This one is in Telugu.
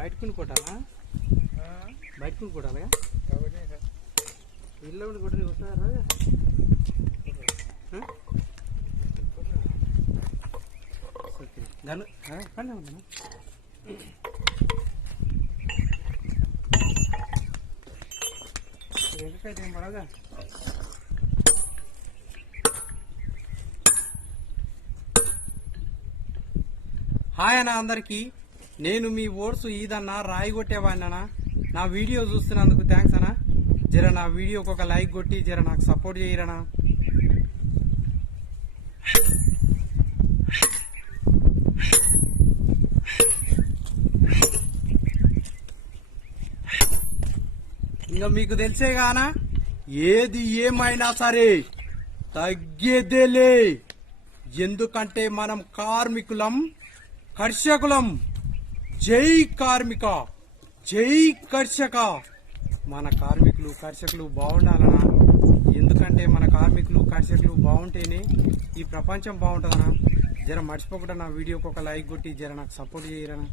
బయటకుని కొట్టాలా బయటకుని కొట్టాలిగా ఇల్లు ఉండి కొట్టి వస్తారా గను పండి ఉందా వెంకటైతే ఏం పడగా హాయ్ అన్న అందరికి నేను మీ ఓట్స్ ఈదన్నా రాయి కొట్టేవాడినా నా వీడియో చూస్తున్నందుకు థ్యాంక్స్ అన్న జర నా వీడియోకి ఒక లైక్ కొట్టి జర నాకు సపోర్ట్ చేయరనా ఇంకా మీకు తెలిసేగానా ఏది ఏమైనా సరే తగ్గేదేలే ఎందుకంటే మనం కార్మికులం కర్షకులం జై కార్మిక జై కర్షక మన కార్మికులు కర్షకులు బాగుండాలనా ఎందుకంటే మన కార్మికులు కర్షకులు బాగుంటేనే ఈ ప్రపంచం బాగుంటుందనా జర మర్చిపోకుండా నా వీడియోకి ఒక లైక్ కొట్టి జర నాకు సపోర్ట్ చేయరనా